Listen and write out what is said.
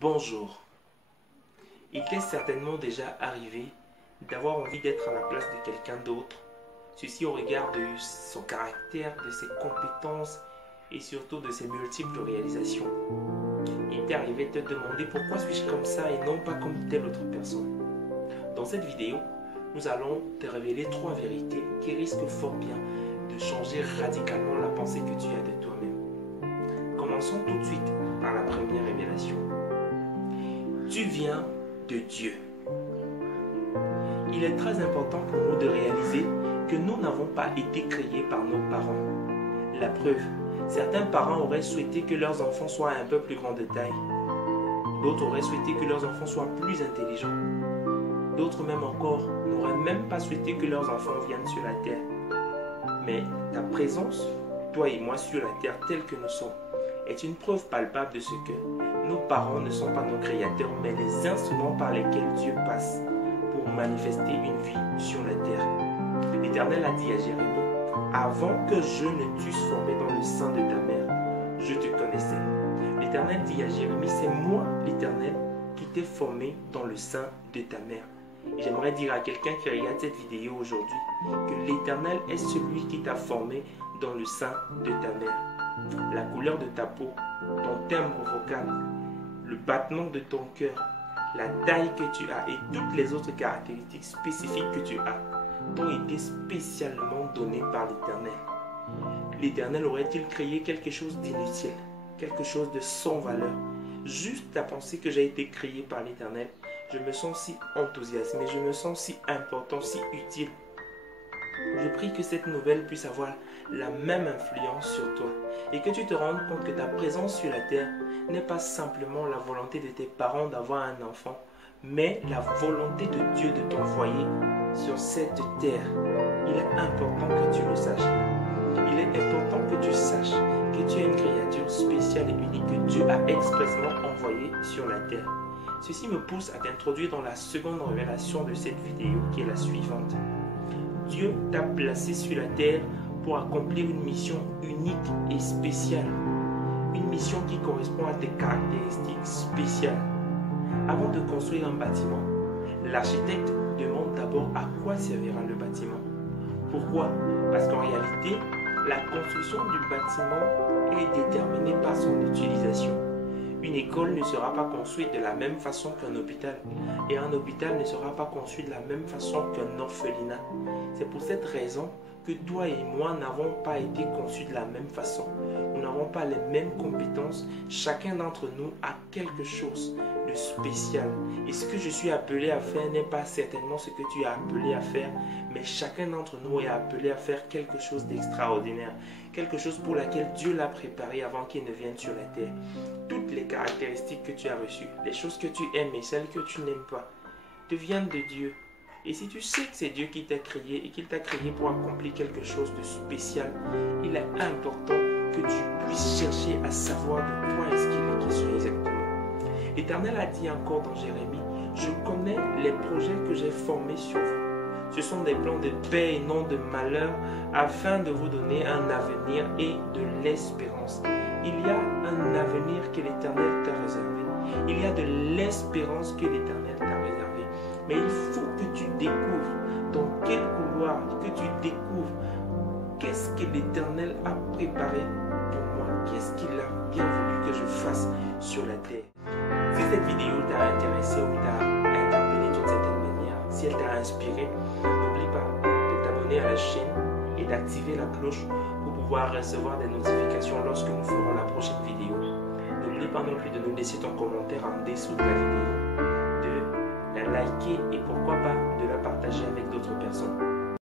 Bonjour. Il t'est certainement déjà arrivé d'avoir envie d'être à la place de quelqu'un d'autre, ceci au regard de son caractère, de ses compétences et surtout de ses multiples réalisations. Il t'est arrivé de te demander pourquoi suis-je comme ça et non pas comme telle autre personne. Dans cette vidéo, nous allons te révéler 3 vérités qui risquent fort bien de changer radicalement la pensée que tu as de toi-même. Commençons tout de suite par la première révélation. Tu viens de Dieu. Il est très important pour nous de réaliser que nous n'avons pas été créés par nos parents. La preuve, certains parents auraient souhaité que leurs enfants soient un peu plus grands de taille. D'autres auraient souhaité que leurs enfants soient plus intelligents. D'autres même encore n'auraient même pas souhaité que leurs enfants viennent sur la terre. Mais ta présence, toi et moi sur la terre telle que nous sommes, est une preuve palpable de ce que nos parents ne sont pas nos créateurs, mais les instruments par lesquels Dieu passe pour manifester une vie sur la terre. L'Éternel a dit à Jérémie, avant que je ne t'eusse formé dans le sein de ta mère, je te connaissais. L'Éternel dit à Jérémie, c'est moi, l'Éternel, qui t'ai formé dans le sein de ta mère. Et j'aimerais dire à quelqu'un qui regarde cette vidéo aujourd'hui que l'Éternel est celui qui t'a formé dans le sein de ta mère. La couleur de ta peau, ton timbre vocal, le battement de ton cœur, la taille que tu as et toutes les autres caractéristiques spécifiques que tu as t'ont été spécialement données par l'Éternel. L'Éternel aurait-il créé quelque chose d'inutile, quelque chose de sans valeur? Juste à penser que j'ai été créé par l'Éternel, je me sens si enthousiasmé, je me sens si important, si utile. Je prie que cette nouvelle puisse avoir la même influence sur toi et que tu te rendes compte que ta présence sur la terre n'est pas simplement la volonté de tes parents d'avoir un enfant, mais la volonté de Dieu de t'envoyer sur cette terre. Il est important que tu le saches. Il est important que tu saches que tu es une créature spéciale et unique que Dieu a expressément envoyée sur la terre. Ceci me pousse à t'introduire dans la seconde révélation de cette vidéo qui est la suivante. Dieu t'a placé sur la terre pour accomplir une mission unique et spéciale. Une mission qui correspond à tes caractéristiques spéciales. Avant de construire un bâtiment, l'architecte demande d'abord à quoi servira le bâtiment. Pourquoi? Parce qu'en réalité, la construction du bâtiment est déterminée par son utilisation. Une école ne sera pas construite de la même façon qu'un hôpital et un hôpital ne sera pas construit de la même façon qu'un orphelinat. C'est pour cette raison que toi et moi n'avons pas été conçus de la même façon. Nous n'avons pas les mêmes compétences. Chacun d'entre nous a quelque chose de spécial. Et ce que je suis appelé à faire n'est pas certainement ce que tu es appelé à faire, mais chacun d'entre nous est appelé à faire quelque chose d'extraordinaire. Quelque chose pour laquelle Dieu l'a préparé avant qu'il ne vienne sur la terre. Toutes les caractéristiques que tu as reçues, les choses que tu aimes et celles que tu n'aimes pas, te viennent de Dieu. Et si tu sais que c'est Dieu qui t'a créé et qu'il t'a créé pour accomplir quelque chose de spécial, il est important que tu puisses chercher à savoir de quoi est-ce qu'il est question exactement. L'Éternel a dit encore dans Jérémie, je connais les projets que j'ai formés sur vous. Ce sont des plans de paix et non de malheur, afin de vous donner un avenir et de l'espérance. Il y a un avenir que l'Éternel t'a réservé. Il y a de l'espérance que l'Éternel t'a réservé. Mais il faut que tu découvres dans quel couloir, que tu découvres qu'est-ce que l'Éternel a préparé pour moi, qu'est-ce qu'il a bien voulu que je fasse sur la terre. Si cette vidéo t'a intéressé ou t'a interpellé d'une certaine manière, si elle t'a inspiré, n'oublie pas de t'abonner à la chaîne et d'activer la cloche pour pouvoir recevoir des notifications lorsque nous ferons la prochaine vidéo. N'oublie pas non plus de nous laisser ton commentaire en dessous de la vidéo, de la liker et pourquoi pas de la partager avec d'autres personnes.